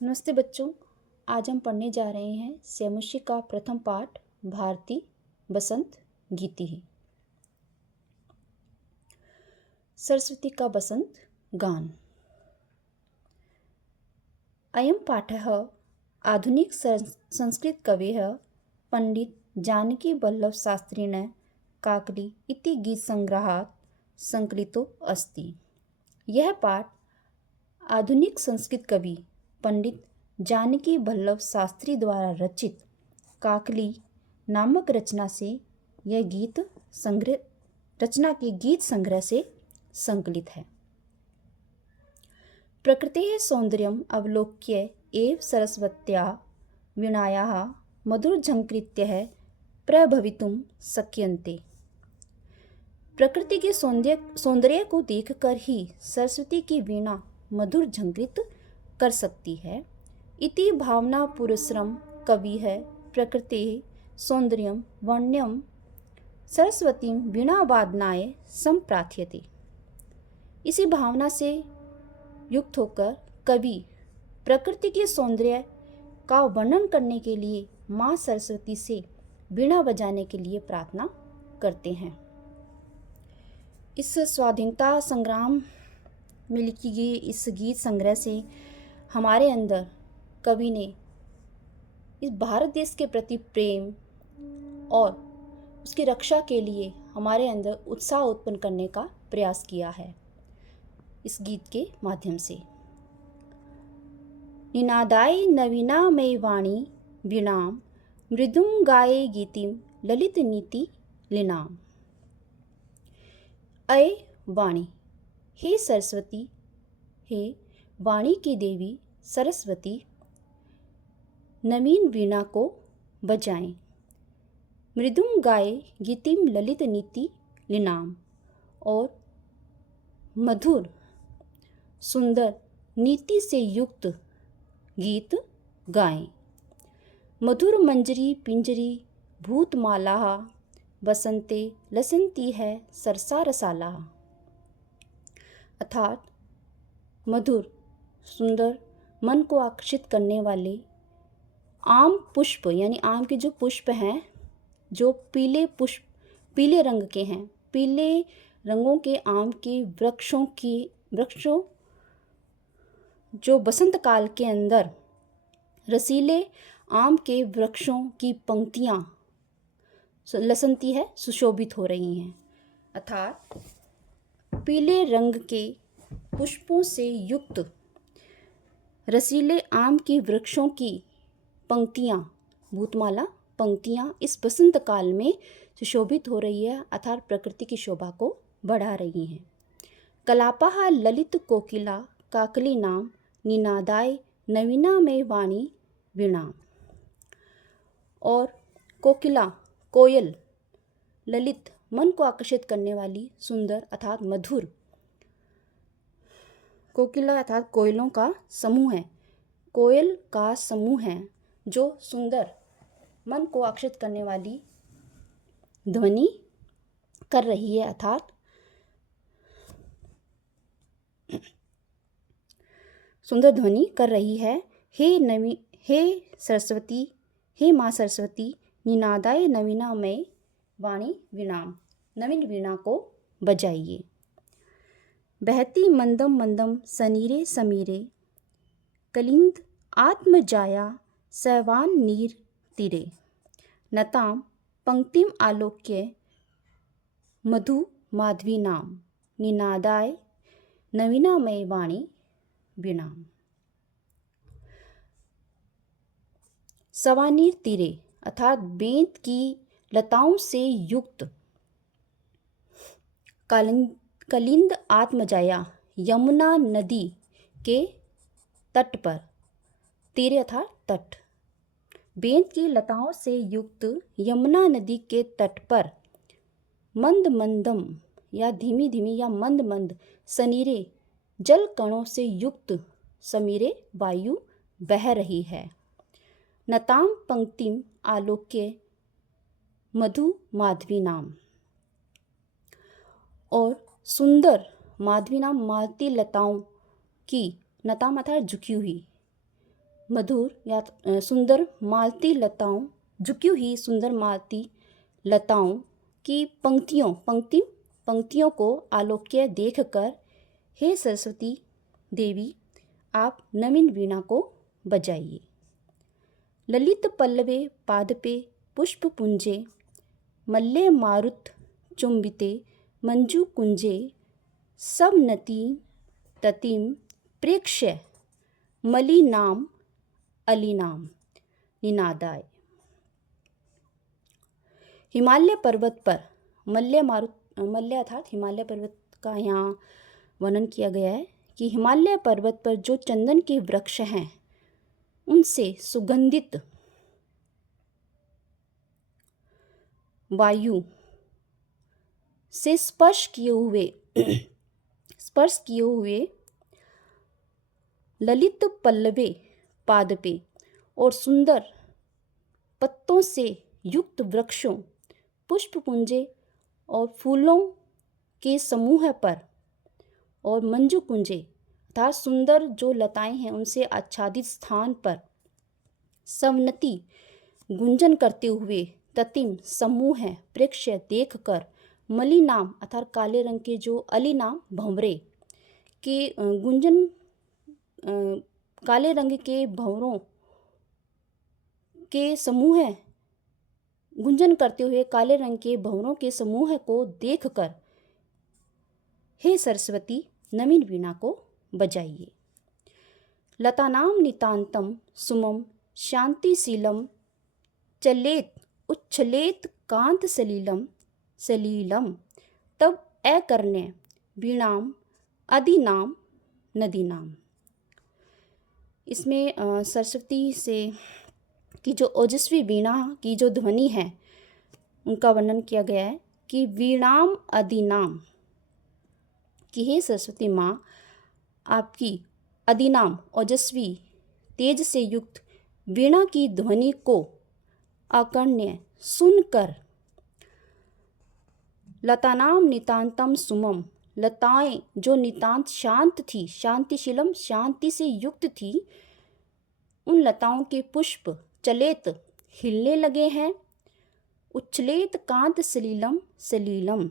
नमस्ते बच्चों। आज हम पढ़ने जा रहे हैं सैमुष्य का प्रथम पाठ भारती बसंत गीति। सरस्वती का बसंत गान। अयं पाठः आधुनिक संस्कृत कवेः पंडित जानकी वल्लभ शास्त्रिण काकली इति गीत संग्रहात् संकलितो अस्ति। यह पाठ आधुनिक संस्कृत कवि पंडित जानकी वल्लभ शास्त्री द्वारा रचित काकली नामक रचना से यह गीत संग्रह रचना के गीत संग्रह से संकलित है। प्रकृतेः सौंदर्यम् अवलोक्य एव सरस्वत्याः वीणायाः मधुरझङ्कृत्यः प्रभवितुं शक्यन्ते। प्रकृति के सौंदर्य को देखकर ही सरस्वती की वीणा मधुर झंकृत कर सकती है। इति भावना पुरस्सरं कवि है प्रकृते सौंदर्यं वर्ण्यं सरस्वतीं वीणावादनाय संप्रार्थयते। इसी भावना से युक्त होकर कवि प्रकृति के सौंदर्य का वर्णन करने के लिए माँ सरस्वती से वीणा बजाने के लिए प्रार्थना करते हैं। इस स्वाधीनता संग्राम में लिखी गई इस गीत संग्रह से हमारे अंदर कवि ने इस भारत देश के प्रति प्रेम और उसकी रक्षा के लिए हमारे अंदर उत्साह उत्पन्न करने का प्रयास किया है इस गीत के माध्यम से। निनादाय नवीनामय वाणी वीणां मृदुं गाये गीतिं ललित नीति लीनाम्। अय वाणी, हे सरस्वती, हे वाणी की देवी सरस्वती, नवीन वीणा को बजाएं, मृदुं गाये गीतिम ललित नीति लीनाम, और मधुर सुंदर नीति से युक्त गीत गाएं। मधुर मंजरी पिंजरी भूतमाला बसंते लसंती है सरसा रसाला। अर्थात मधुर सुंदर मन को आकर्षित करने वाले आम पुष्प, यानी आम के जो पुष्प हैं, जो पीले रंग के हैं, पीले रंगों के आम के वृक्षों जो बसंत काल के अंदर रसीले आम के वृक्षों की पंक्तियाँ लसंती है, सुशोभित हो रही हैं। अर्थात पीले रंग के पुष्पों से युक्त रसीले आम के वृक्षों की पंक्तियाँ, भूतमाला पंक्तियाँ इस बसंत काल में सुशोभित हो रही है, अर्थात प्रकृति की शोभा को बढ़ा रही हैं। कलापः ललित कोकिला काकली नाम निनादाय नवीनामय वाणी वीणा। और कोकिला, कोयल, ललित मन को आकर्षित करने वाली, सुंदर अर्थात मधुर। कोकिला अर्थात कोयलों का समूह है, कोयल का समूह है जो सुंदर मन को आकर्षित करने वाली ध्वनि कर रही है, अर्थात सुंदर ध्वनि कर रही है। हे सरस्वती, हे माँ सरस्वती, निनादाय नवीनामय वाणी वीणाम, नवीन वीणा को बजाइए। बहती मंदम मंदम सनीरे समीरे कलिंद आत्मजाया सैवान नीर तीरे, नताम पंक्तिम आलोक्य मधु माधवी नाम, निनादाय नवीनामय वाणी वीणा। सवानीर तीरे अर्थात बेंत की लताओं से युक्त कलिंद आत्मजाया यमुना नदी के तट पर, तीरे अर्थात तट, बेंत की लताओं से युक्त यमुना नदी के तट पर मंद मंदम या धीमी धीमी या मंद मंद सनीरे जल कणों से युक्त समीरे वायु बह रही है। नताम पंक्तिम आलोक्य मधु माधवी नाम, और सुंदर माधवी नाम मालती लताओं की, नताम अर्थात झुकी हुई, मधुर या सुंदर मालती लताओं, झुकी हुई सुंदर मालती लताओं की पंक्तियों को आलोक्य देखकर हे सरस्वती देवी आप नवीन वीणा को बजाइए। ललित पल्लवे पादपे पुष्प पुंजे मल्ले मारुत चुंबिते मंजू कुंजे सबनती ततिम प्रेक्ष्य मलिनाम अलीनाम निनादाय। हिमालय पर्वत पर मल्य अर्थात हिमालय पर्वत का यहाँ वर्णन किया गया है कि हिमालय पर्वत पर जो चंदन के वृक्ष हैं उनसे सुगंधित वायु से स्पर्श किए हुए ललित पल्लवे पादपे और सुंदर पत्तों से युक्त वृक्षों, पुष्पपुंजे और फूलों के समूह पर और मंजू कुंजे अर्थात सुंदर जो लताएं हैं उनसे आच्छादित स्थान पर सवनती गुंजन करते हुए ततिम समूह है प्रेक्ष्य देखकर मलिनाम अर्थात काले रंग के जो अलीनाम भंवरे के गुंजन काले रंग के भंवरों के समूह गुंजन करते हुए काले रंग के भंवरों के समूह को देखकर हे सरस्वती नवीन वीणा को बजाइए। लतानाम नितांतम सुमम शांतिशीलम चलेत उच्छलेत कांत सलीलम तब अकर्ण्य वीणाम आदिनाम नदीनाम। इसमें सरस्वती से की जो ओजस्वी वीणा की जो ध्वनि है उनका वर्णन किया गया है कि वीणाम आदिनाम कि हे सरस्वती माँ आपकी आदिनाम ओजस्वी तेज से युक्त वीणा की ध्वनि को अकर्ण्य सुनकर लतानाम नितांतम सुमम लताएं जो नितांत शांत थी शांतिशीलम शांति से युक्त थी उन लताओं के पुष्प चलेत हिलने लगे हैं उच्छलेत कांत सलीलम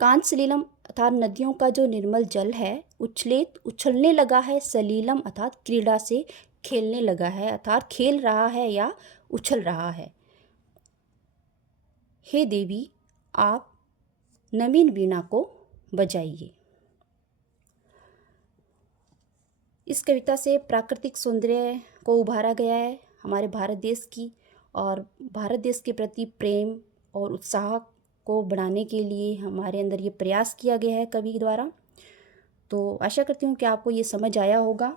कांत सलीलम अर्थात नदियों का जो निर्मल जल है उच्छलेत उछलने लगा है सलीलम अर्थात क्रीड़ा से खेलने लगा है अर्थात खेल रहा है या उछल रहा है। हे देवी आप नवीन वीणा को बजाइए। इस कविता से प्राकृतिक सौंदर्य को उभारा गया है हमारे भारत देश की और भारत देश के प्रति प्रेम और उत्साह को बढ़ाने के लिए हमारे अंदर ये प्रयास किया गया है कवि द्वारा। तो आशा करती हूँ कि आपको ये समझ आया होगा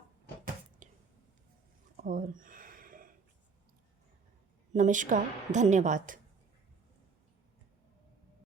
और नमस्कार, धन्यवाद।